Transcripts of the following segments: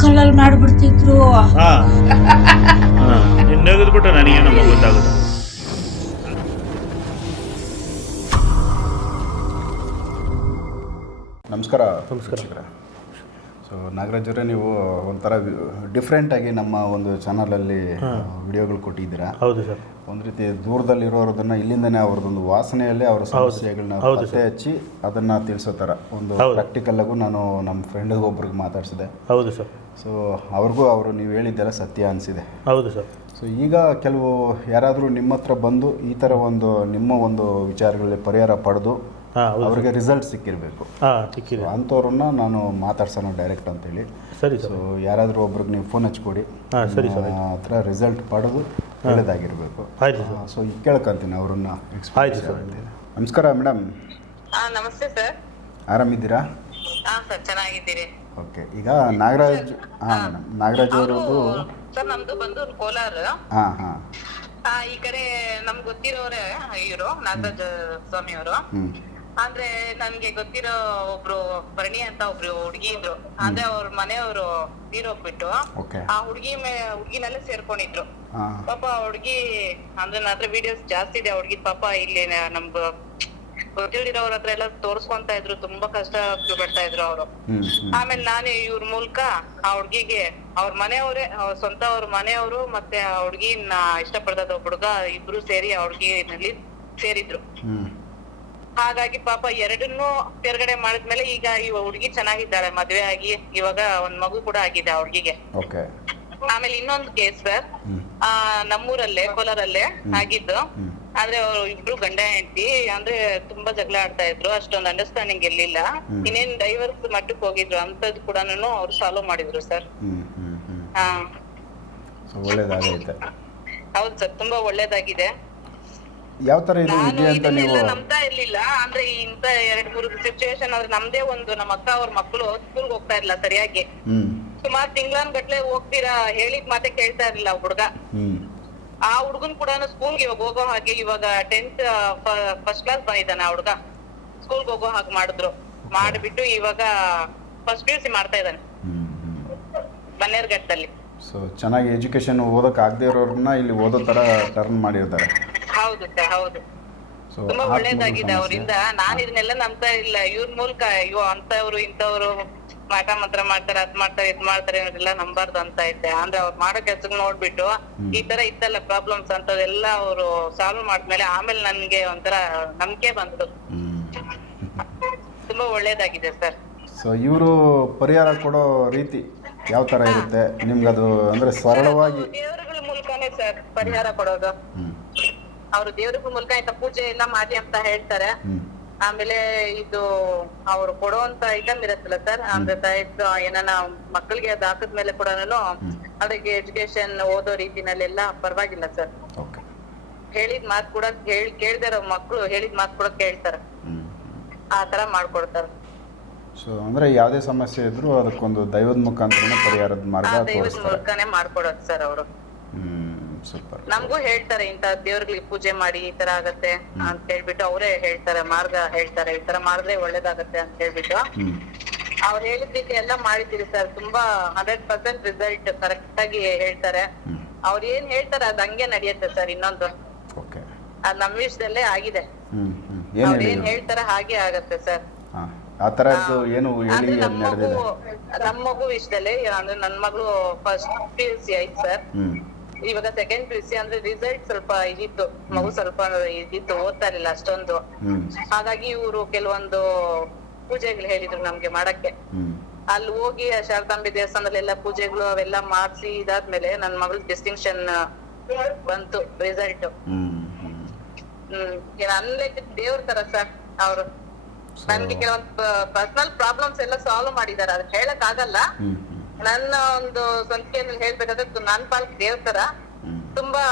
ಕಲ್ಲಲ್ಲಿ ಮಾಡ್ಬಿಡ್ತಿದ್ರು ಹಾ. ನಿನ್ನ ನಮ್ಮ ನನಗೇನಮ್ಮ ಗೊತ್ತಾಗುತ್ತೆ ನಮಸ್ಕಾರ. ನಮಸ್ಕಾರ. ಸೊ ನಾಗರಾಜ್ ಅವರೇ ನೀವು ಒಂಥರ ಡಿಫ್ರೆಂಟಾಗಿ ನಮ್ಮ ಒಂದು ಚಾನಲಲ್ಲಿ ವಿಡಿಯೋಗಳು ಕೊಟ್ಟಿದ್ದೀರಾ? ಹೌದು ಸರ್. ಒಂದು ರೀತಿ ದೂರದಲ್ಲಿರೋರದನ್ನ ಇಲ್ಲಿಂದನೇ ಅವ್ರದ್ದೊಂದು ವಾಸನೆಯಲ್ಲೇ ಅವರ ಸಮಸ್ಯೆಗಳನ್ನ ಪತ್ತೆ ಹಚ್ಚಿ ಅದನ್ನ ತಿಳಿಸೋ ಥರ. ಒಂದು. ಪ್ರಾಕ್ಟಿಕಲ್ ಆಗು ನಾನು ನಮ್ಮ ಫ್ರೆಂಡ್ ಒಬ್ರಿಗೆ ಮಾತಾಡಿಸಿದೆ. ಹೌದು ಸರ್. ಸೊ ಅವ್ರಿಗೂ ಅವರು ನೀವು ಹೇಳಿದ್ದೆಲ್ಲ ಸತ್ಯ ಅನಿಸಿದೆ. ಹೌದು ಸರ್. ಸೊ ಈಗ ಕೆಲವು ಯಾರಾದರೂ ನಿಮ್ಮ ಹತ್ರ ಬಂದು ಈ ಥರ ಒಂದು ನಿಮ್ಮ ಒಂದು ವಿಚಾರಗಳಲ್ಲಿ ಪರಿಹಾರ ಪಡೆದು ಅವರಿಗೆ ರಿಸಲ್ಟ್ ಸಿಕ್ಕಿರಬೇಕು. ಹಾಂ ಸಿಕ್ಕಿದೆ. ಅಂಥವ್ರನ್ನ ನಾನು ಮಾತಾಡ್ಸೋಣ ಡೈರೆಕ್ಟ್ ಅಂತೇಳಿ. ಸರಿ ಸೊ ಯಾರಾದರೂ ಒಬ್ರಿಗೆ ನೀವು ಫೋನ್ ಹಚ್ಕೊಡಿ. ಹಾಂ ಸರಿ ಸರ್ ಆ ಹತ್ರ ರಿಸಲ್ಟ್ ಪಡೆದು ಒಳ್ಳೇದಾಗಿರಬೇಕು. ಆಯ್ತು ಸರ್. ಸೊ ಈಗ ಕೇಳ್ಕೊಂತೀನಿ ಅವ್ರನ್ನ ಆಯ್ತು ಸರ್. ನಮಸ್ಕಾರ ಮೇಡಮ್ ಹಾ ನಮಸ್ತೆ ಸರ್. ಆರಾಮಿದ್ದೀರಾ? ಹಾ ಸರ್ ಚೆನ್ನಾಗಿದ್ದೀರಿ. ಓಕೆ ಈಗ ನಾಗರಾಜ್ ಹಾಂ ಮೇಡಮ್ ನಾಗರಾಜ್ ಅವರದ್ದು ಸರ್ ನಮ್ದು ಬಂದು ಕೋಲಾರ. ಹಾಂ ಹಾಂ. ಆ, ಈ ಕಡೆ ನಮ್ಗೆ ಗೊತ್ತಿರೋರೇ ಇವರು ನಾಗರಾಜ ಸ್ವಾಮಿ ಅವರು ಹ್ಞೂ ಅಂದ್ರೆ ನನ್ಗೆ ಗೊತ್ತಿರೋ ಒಬ್ರು ಭರಣಿ ಅಂತ ಒಬ್ರು ಹುಡುಗಿ ಇದ್ರು. ಅಂದ್ರೆ ಅವ್ರ ಮನೆಯವರು ತೀರೋಗ್ಬಿಟ್ಟು ಓಕೆ ಆ ಹುಡುಗಿ ಮೇ ಹುಡುಗಿನಲ್ಲೇ ಸೇರ್ಕೊಂಡಿದ್ರು. ಹಾಂ. ಪಾಪ ಆ ಹುಡುಗಿ ಅಂದ್ರೆ ನನ್ನ ಹತ್ರ ವಿಡಿಯೋಸ್ ಜಾಸ್ತಿ ಇದೆ ಆ ಹುಡುಗಿ ಪಾಪ ಇಲ್ಲಿ ನ- ನಮ್ದು ಗೊತ್ತಿಲ್ದಿರೋವ್ರ ಹತ್ರ ಎಲ್ಲ ತೋರ್ಸ್ಕೊಂತ ಇದ್ರು ತುಂಬಾ ಕಷ್ಟ ಪಡ್ತಾ ಇದ್ರು ಅವರು. ಆಮೇಲೆ ನಾನು ಇವ್ರ ಮೂಲಕ ಆ ಹುಡ್ಗಿಗೆ ಅವ್ರ ಮನೆಯವರೇ ಅವ್ರ ಸ್ವಂತ ಅವ್ರ ಮನೆಯವರು ಮತ್ತೆ ಆ ಹುಡ್ಗಿನ ಇಷ್ಟಪಡ್ತದ ಒಬ್ಬ ಹುಡುಗ ಇಬ್ರು ಸೇರಿ ಆ ಹುಡ್ಗಿನಲ್ಲಿ ಸೇರಿದ್ರು. ಹಾಗಾಗಿ ಪಾಪ ಎರಡನ್ನೂ ತೆರ್ಗಡೆ ಮಾಡಿದ್ಮೇಲೆ ಈಗ ಇವ ಹುಡ್ಗಿ ಚೆನ್ನಾಗಿದ್ದಾಳೆ ಮದ್ವೆ ಆಗಿ ಇವಾಗ ಒಂದ್ ಮಗು ಕೂಡ ಆಗಿದೆ ಆ ಹುಡ್ಗಿಗೆ. ಓಕೆ ಆಮೇಲೆ ಇನ್ನೊಂದು ಕೇಸ್ ಸರ್. ಆ ನಮ್ಮೂರಲ್ಲೇ ಕೋಲಾರಲ್ಲೇ ಆಗಿದ್ದು. ಆದ್ರೆ ಅವ್ರು ಇಬ್ರು ಗಂಡ ಹೆಂಡತಿ ಅಂದ್ರೆ ತುಂಬಾ ಜಗಳ ಆಡ್ತಾ ಇದ್ರು ಅಷ್ಟೊಂದು ಅಂಡರ್ಸ್ಟ್ಯಾಂಡಿಂಗ್ ಇರ್ಲಿಲ್ಲ. ಇನ್ನೇನ್ ಡೈವರ್ಸ್ ಮಟ್ಟಕ್ಕೆ ಹೋಗಿದ್ರು ಅಂತದ್ ಕೂಡ ಅವ್ರು ಸಾಲ್ವ್ ಮಾಡಿದ್ರು ಸರ್. ಹಾ. ಒಳ್ಳೇದಾಗೈತೆ. ಹೌದು ಸರ್ ತುಂಬಾ ಒಳ್ಳೇದಾಗಿದೆ. ಯಾವ ತರ ಇದು ನಾನು ಇದೆ ಅಂತ ನೀವು ಇದನ್ನೆಲ್ಲ ನಂಬ್ತಾ ಇರ್ಲಿಲ್ಲ. ಅಂದ್ರೆ ಇಂತ ಎರಡ್ ಮೂರು ಸಿಚುಯೇಷನ್ ಆದ್ರೆ ನಮ್ದೇ ಒಂದು ನಮ್ಮ ಅಕ್ಕ ಅವ್ರ ಮಕ್ಕಳು ಸ್ಕೂಲ್ಗೆ ಹೋಗ್ತಾ ಇರ್ಲಿಲ್ಲ ಸರಿಯಾಗಿ. ಹ್ಮ್. ಸುಮಾರು ತಿಂಗಳನ್ ಗಟ್ಲೆ ಹೋಗ್ತೀರಾ ಹೇಳಿದ್ ಮಾತೆ ಕೇಳ್ತಾ ಇರ್ಲಿಲ್ಲ ಆ ಹುಡುಗ. ಹ್ಞೂ ಆ ಹುಡುಗನ್ ಕೂಡ ಸ್ಕೂಲ್ಗೆ ಇವಾಗ ಹೋಗೋ ಹಾಗೆ ಇವಾಗ ಟೆಂತ್ ಫಸ್ಟ್ ಕ್ಲಾಸ್ ಬಂದಿದ್ದಾನೆ ಆ ಹುಡುಗ. ಸ್ಕೂಲ್ಗೆ ಹೋಗೋ ಹಾಗೆ ಮಾಡಿದ್ರು. ಮಾಡ್ಬಿಟ್ಟು ಇವಾಗ ಫಸ್ಟ್ ಪಿ ಯು ಸಿ ಮಾಡ್ತಾ ಇದ್ದಾನೆ. ಹ್ಞೂ ಹ್ಞೂ ಬನ್ನೇರ್ಘಟ್ಟದಲ್ಲಿ ಸೊ ಚೆನ್ನಾಗಿ ಎಜುಕೇಶನ್ ಓದಕ್ಕೆ ಆಗದೆ ಇರೋರನ್ನ ಇಲ್ಲಿ ಓದೋ ತರ ಟರ್ನ್ ಮಾಡಿರ್ತಾರೆ. ಹೌದು ಸರ್ ಹೌದು. ತುಂಬಾ ಒಳ್ಳೇದಾಗಿದೆ ಅವರಿಂದ ನಾನ್ ಇದನ್ನೆಲ್ಲ ನಂಬ್ತಾ ಇಲ್ಲ. ಇವ್ರ ಮೂಲಕ ಅಯ್ಯೋ ಅಂತವ್ರು ಇಂಥವ್ರು ಮಾಟ ಮಂತ್ರ ಮಾಡ್ತಾರೆ ಅದ್ ಮಾಡ್ತಾರೆ ಇದ್ ಮಾಡ್ತಾರೆ ಅನ್ನೋದೆಲ್ಲ ನಂಬಾರ್ದು ಅಂತ ಇದ್ದೆ. ಅಂದ್ರೆ ಅವ್ರು ಮಾಡೋ ಕೆಲ್ಸಕ್ ನೋಡ್ಬಿಟ್ಟು ಈ ತರ ಇತ್ತಲ್ಲ ಪ್ರಾಬ್ಲಮ್ಸ್ ಅಂತದೆಲ್ಲ ಅವರು ಸಾಲ್ವ್ ಮಾಡಿದ್ಮೇಲೆ ಆಮೇಲೆ ನನ್ಗೆ ಒಂಥರ ನಂಬಿಕೆ ಬಂತು. ತುಂಬಾ ಒಳ್ಳೇದಾಗಿದೆ ಸರ್. ಸೊ ಇವರು ಪರಿಹಾರ ಕೊಡೋ ರೀತಿ ಯಾವ ತರ ಇರುತ್ತೆ? ನಿಮ್ಗೆ ಅದು ಅಂದರೆ ಸರಳವಾಗಿ ದೇವರುಗಳ ಮೂಲಕನೇ ಸರ್ ಪರಿಹಾರ ಕೊಡೋದು. ಅವರು ದೇವ್ರಿಗೂ ಮೂಲಕ ಆಯ್ತಾ ಪೂಜೆ ಎಲ್ಲ ಮಾಡಿ ಅಂತ ಹೇಳ್ತಾರೆ. ಆಮೇಲೆ ಇದು ಅವ್ರು ಕೊಡುವಂತ ಐಟಮ್ ಇರತ್ತಲ್ಲ ಸರ್ ಅಂದ್ರೆ ಟೈಪ್ ಏನಾನ ಮಕ್ಕಳಿಗೆ ಅದು ಹಾಕಿದ್ಮೇಲೆ ಕೂಡ ಅದಕ್ಕೆ ಎಜುಕೇಶನ್ ಓದೋ ರೀತಿನಲ್ಲೆಲ್ಲ ಪರವಾಗಿಲ್ಲ ಸರ್. ಹೇಳಿದ್ ಮಾತು ಕೂಡ ಹೇಳ್ ಕೇಳ್ದಾರ ಮಕ್ಕಳು ಹೇಳಿದ ಮಾತ್ ಕೂಡ ಕೇಳ್ತಾರ. ಆ ತರ ಮಾಡ್ಕೊಡ್ತಾರ. ಸೊ ಅಂದ್ರೆ ಯಾವುದೇ ಸಮಸ್ಯೆ ಇದ್ರು ಅದಕ್ಕೊಂದು ದೈವದ ಮುಖಾಂತರ ಪರಿಹಾರದ ಮಾರ್ಗ ತೋರಿಸ್ತಾರೆ. ಮಾಡ್ಕೊಡೋದು ಸರ್ ಅವರು. ಹ್ಞೂ ಸೂಪರ್ ನಮಗೂ ಹೇಳ್ತಾರೆ ಇಂತ ದೇವ್ರಿಗೆ ಪೂಜೆ ಮಾಡಿ ಈ ತರ ಆಗತ್ತೆ ಅಂತ ಹೇಳ್ಬಿಟ್ಟು ಅವರೇ ಹೇಳ್ತಾರೆ ಮಾರ್ಗ ಹೇಳ್ತಾರೆ ಈ ತರ ಮಾಡಿದ್ರೆ ಒಳ್ಳೇದಾಗತ್ತೆ ಅಂತ ಹೇಳ್ಬಿಟ್ಟು. ಅವ್ರು ಹೇಳಿದ ರೀತಿ ಎಲ್ಲ ಮಾಡಿದ್ದೀರಿ ಸರ್ ತುಂಬಾ ಹಂಡ್ರೆಡ್ ಪರ್ಸೆಂಟ್ ರಿಸಲ್ಟ್ ಕರೆಕ್ಟ್ ಆಗಿ ಹೇಳ್ತಾರೆ. ಅವ್ರು ಏನ್ ಹೇಳ್ತಾರೆ ಅದ್ ಹಂಗೆ ನಡೆಯುತ್ತೆ ಸರ್ ಇನ್ನೊಂದು. ಓಕೆ. ಅದ್ ನಮ್ ವಿಷಯದಲ್ಲೇ ಆಗಿದೆ. ಏನು ಅವ್ರು ಏನ್ ಹೇಳಿದ್ರು? ಹೇಳ್ತಾರೆ ಹಾಗೆ ಆಗತ್ತೆ ಸರ್. ಹಾಂ ಆ ಥರದ್ದು ಏನು ಹೇಳಿ ಅಂದ್ರೆ ಅದು ನಮ್ಮ ಮಗು ವಿಷಯದಲ್ಲಿ ಅಂದ್ರೆ ನನ್ ಮಗಳು ಫಸ್ಟ್ ಪಿ ಯು ಸಿ ಆಯ್ತು ಸರ್. ಇವಾಗ ಸೆಕೆಂಡ್ ಪಿ ಯು ಸಿ ಅಂದ್ರೆ ರಿಸಲ್ಟ್ ಸ್ವಲ್ಪ ಇದಿತ್ತು ಮಗು ಸ್ವಲ್ಪ ಇದಿತ್ತು ಓದ್ತಾ ಇರ್ಲಿಲ್ಲ ಅಷ್ಟೊಂದು. ಹಾಗಾಗಿ ಇವರು ಕೆಲವೊಂದು ಪೂಜೆಗಳು ಹೇಳಿದ್ರು ನಮ್ಗೆ ಮಾಡಕ್ಕೆ. ಅಲ್ಲಿ ಹೋಗಿ ಆ ಶಾರದಾಂಬೆ ದೇವಸ್ಥಾನದಲ್ಲಿ ಎಲ್ಲ ಪೂಜೆಗಳು ಅವೆಲ್ಲ ಮಾಡಿಸಿ ಇದಾದ್ಮೇಲೆ ನನ್ ಮಗಳ ಡಿಸ್ಟಿಂಕ್ಷನ್ ಬಂತು ರಿಸಲ್ಟ್ ಹ್ಮ್ ಅಲ್ಲೇ ದೇವ್ರ ತರ ಸರ್ ಅವ್ರು. ನನ್ಗೆ ಕೆಲವೊಂದು ಪರ್ಸನಲ್ ಪ್ರಾಬ್ಲಮ್ಸ್ ಎಲ್ಲ ಸಾಲ್ವ್ ಮಾಡಿದಾರೆ ಅದ್ ಹೇಳಕ್ ಆಗಲ್ಲ. ನನ್ನ ಒಂದು ಸಂಖ್ಯೆಯನ್ನು ಹೇಳ್ಬೇಕಾದ್ರೆ ನನ್ನ ಪಾಲ್ಕ್ ದೇವ್ರ ತರ ತುಂಬಾ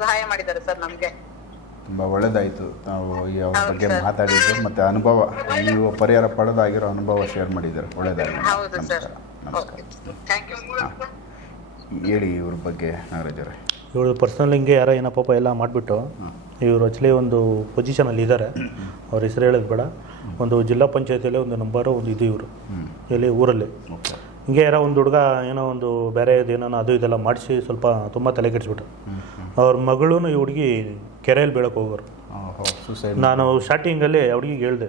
ಸಹಾಯ ಮಾಡಿದ್ದಾರೆ ಸರ್ ನಮ್ಗೆ. ತುಂಬ ಒಳ್ಳೇದಾಯಿತು ನಾವು ಈ ಅವ್ರ ಬಗ್ಗೆ. ಮಾತಾಡಿದ್ದು ಮತ್ತು ಅನುಭವ ನೀವು ಪರಿಹಾರ ಪಡೆದಾಗಿರೋ ಅನುಭವ ಶೇರ್ ಮಾಡಿದ್ದಾರೆ. ನಮಸ್ಕಾರ. ನಮಸ್ಕಾರ. ಯು ಹೇಳಿ ಇವ್ರ ಬಗ್ಗೆ ನಾಗರಾಜರೇ. ಇವರು ಪರ್ಸ್ನಲ್ ಹಿಂಗೆ ಯಾರೋ ಏನೋ ಪಾಪ ಎಲ್ಲ ಮಾಡಿಬಿಟ್ಟು ಇವರು ಆ್ಯಕ್ಚುಲಿ ಒಂದು ಪೊಸಿಷನಲ್ಲಿ ಇದ್ದಾರೆ ಅವ್ರ ಹೆಸರು ಹೇಳೋದು ಬೇಡ. ಒಂದು ಜಿಲ್ಲಾ ಪಂಚಾಯತಿಯಲ್ಲಿ ಒಂದು ನಂಬರು ಒಂದು ಇದು ಇವರು. ಇಲ್ಲಿ ಎಲ್ಲಿ ಊರಲ್ಲಿ. ಓಕೆ. ಹಿಂಗೆ ಯಾರೋ ಒಂದು ಹುಡುಗ ಏನೋ ಒಂದು ಬೇರೆ ಏನೋ ಅದು ಇದೆಲ್ಲ ಮಾಡಿಸಿ ಸ್ವಲ್ಪ ತುಂಬ ತಲೆ ಕೆಡಿಸ್ಬಿಟ್ರು. ಅವ್ರ ಮಗಳೂ ಈ ಹುಡುಗಿ ಕೆರೆಯಲ್ಲಿ ಬೀಳಕ್ಕೆ ಹೋಗೋರು. ನಾನು ಸ್ಟಾರ್ಟಿಂಗಲ್ಲಿ ಹುಡುಗಿಗೆ ಹೇಳಿದೆ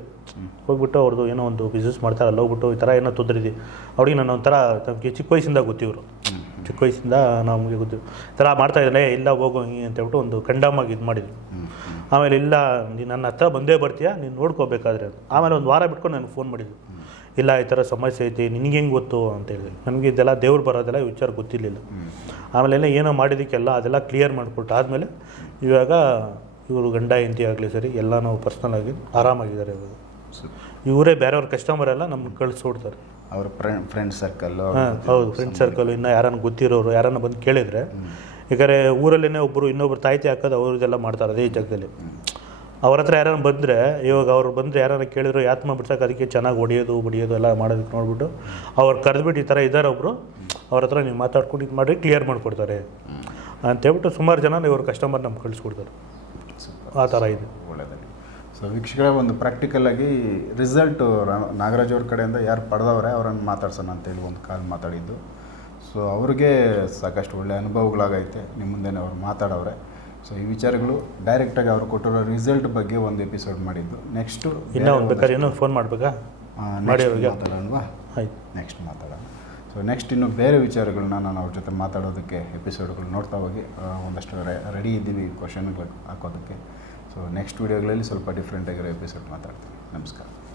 ಹೋಗ್ಬಿಟ್ಟು ಅವ್ರದ್ದು ಏನೋ ಒಂದು ಬಿಸ್ನೆಸ್ ಅಲ್ಲಿ ಹೋಗ್ಬಿಟ್ಟು ಈ ಥರ ಏನೋ ತೊಂದ್ರಿದಿ. ಅವ್ರಿಗೆ ನಾನು ಒಂಥರ ನಮಗೆ ಚಿಕ್ಕ ವಯಸ್ಸಿಂದ ಗೊತ್ತಿವರು. ಚಿಕ್ಕ ವಯಸ್ಸಿಂದ ನಮಗೆ ಗೊತ್ತು ಈ ಥರ ಮಾಡ್ತಾ ಇದ್ದಾನೆ ಇಲ್ಲ ಹೋಗು ಹಿಂಗೆ ಅಂತ ಹೇಳ್ಬಿಟ್ಟು ಒಂದು ಕಂಡಾಮಾಗಿ ಇದು ಮಾಡಿದ್ರು ಆಮೇಲೆ ಇಲ್ಲ ನೀನು ನನ್ನ ಹತ್ರ ಬಂದೇ ಬರ್ತೀಯಾ ನೀನು ನೋಡ್ಕೋಬೇಕಾದ್ರೆ. ಆಮೇಲೆ ಒಂದು ವಾರ ಬಿಟ್ಕೊಂಡು ನನಗೆ ಫೋನ್ ಮಾಡಿದ್ರು ಇಲ್ಲ ಈ ಥರ ಸಮಸ್ಯೆ ಐತಿ ನಿನಗೆ ಹೆಂಗೆ ಗೊತ್ತು ಅಂತ ಹೇಳಿದೆ ನಮಗೆ ಇದೆಲ್ಲ ದೇವ್ರು ಬರೋದೆಲ್ಲ ವಿಚಾರ ಗೊತ್ತಿರಲಿಲ್ಲ. ಆಮೇಲೆ ಏನೋ ಮಾಡಿದ್ದಕ್ಕೆಲ್ಲ ಅದೆಲ್ಲ ಕ್ಲಿಯರ್ ಮಾಡಿಕೊಟ್ಟು ಆದಮೇಲೆ ಇವಾಗ ಇವರು ಗಂಡ ಹೆಂಡತಿ ಆಗಲಿ ಸರಿ ಎಲ್ಲ ನಾವು ಪರ್ಸ್ನಲ್ ಆಗಿ ಆರಾಮಾಗಿದ್ದಾರೆ ಇವಾಗ. ಇವರೇ ಬೇರೆಯವ್ರ ಕಸ್ಟಮರ್ ಎಲ್ಲ ನಮ್ಗೆ ಕಳಿಸ್ಕೊಡ್ತಾರೆ ಅವ್ರ ಫ್ರೆಂಡ್ ಸರ್ಕಲ್ ಹಾಂ ಹೌದು ಫ್ರೆಂಡ್ ಸರ್ಕಲ್ ಇನ್ನೂ ಯಾರನ್ನು ಗೊತ್ತಿರೋರು ಯಾರನ್ನ ಬಂದು ಕೇಳಿದರೆ ಯಾಕಂದರೆ ಊರಲ್ಲೇ ಒಬ್ಬರು ಇನ್ನೊಬ್ರು ತಾಯ್ತಿ ಹಾಕೋದು ಅವ್ರದ್ದೆಲ್ಲ ಮಾಡ್ತಾರೆ ಅದೇ ಜಾಗದಲ್ಲಿ. ಅವ್ರ ಹತ್ರ ಯಾರು ಬಂದರೆ, ಇವಾಗ ಅವ್ರು ಬಂದರೆ ಯಾರು ಕೇಳಿದ್ರು ಯಾತ್ಮ ಬಿಡ್ಸೋಕೆ ಅದಕ್ಕೆ ಚೆನ್ನಾಗಿ ಹೊಡಿಯೋದು ಹೊಡಿಯೋದು ಎಲ್ಲ ಮಾಡೋದಕ್ಕೆ ನೋಡ್ಬಿಟ್ಟು ಅವ್ರು ಕರೆದ್ಬಿಟ್ಟು ಈ ಥರ ಇದ್ದಾರೆ ಒಬ್ಬರು ಅವ್ರ ಹತ್ರ ನೀವು ಮಾತಾಡ್ಕೊಂಡು ಇದು ಮಾಡಿ ಕ್ಲಿಯರ್ ಮಾಡಿಕೊಡ್ತಾರೆ. ಅಂತೇಳ್ಬಿಟ್ಟು ಸುಮಾರು ಜನ ಇವರು ಕಸ್ಟಮರ್ ನಮ್ಗೆ ಕಳಿಸ್ಕೊಡ್ತಾರೆ. ಆ ಥರ ಇದೆ. ಒಳ್ಳೆಯದಾಗಿ ಸೊ ವೀಕ್ಷಕರ, ಒಂದು ಪ್ರಾಕ್ಟಿಕಲ್ ಆಗಿ ರಿಸಲ್ಟು ನಾಗರಾಜ್ ಅವ್ರ ಕಡೆಯಿಂದ ಯಾರು ಪಡೆದವ್ರೆ, ಅವರನ್ನು ಮಾತಾಡ್ಸೋಣ ಅಂತೇಳಿ ಒಂದು ಕಾಲ್ ಮಾತಾಡಿದ್ದು. ಸೊ ಅವ್ರಿಗೆ ಸಾಕಷ್ಟು ಒಳ್ಳೆಯ ಅನುಭವಗಳಾಗೈತೆ. ನಿಮ್ಮ ಮುಂದೆ ಅವ್ರು ಮಾತಾಡವ್ರೆ. ಸೊ ಈ ವಿಚಾರಗಳು ಡೈರೆಕ್ಟಾಗಿ ಅವರು ಕೊಟ್ಟಿರೋ ರಿಸಲ್ಟ್ ಬಗ್ಗೆ ಒಂದು ಎಪಿಸೋಡ್ ಮಾಡಿದ್ದು. ನೆಕ್ಸ್ಟು ಇನ್ನೂ ಒಂದು ಬೇಕಾದ್ರೆ ಫೋನ್ ಮಾಡಬೇಕಾ? ಮಾಡಿ ಅವ್ರಿಗೆ. ಮಾತಾಡೋಣವಾ? ಆಯ್ತು. ನೆಕ್ಸ್ಟ್ ಮಾತಾಡೋಣ. ಸೊ ನೆಕ್ಸ್ಟ್ ಇನ್ನು ಬೇರೆ ವಿಚಾರಗಳನ್ನ ನಾನು ಅವ್ರ ಜೊತೆ ಮಾತಾಡೋದಕ್ಕೆ ಎಪಿಸೋಡ್ಗಳು ನೋಡ್ತಾ ಹೋಗಿ ಒಂದಷ್ಟು ರೆಡಿ ಇದ್ದೀವಿ ಕ್ವಶನ್ಗಳು ಹಾಕೋದಕ್ಕೆ. ಸೊ ನೆಕ್ಸ್ಟ್ ವೀಡಿಯೋಗಳಲ್ಲಿ ಸ್ವಲ್ಪ ಡಿಫ್ರೆಂಟ್ ಆಗಿರೋ ಎಪಿಸೋಡ್ ಮಾತಾಡ್ತೀನಿ. ನಮಸ್ಕಾರ.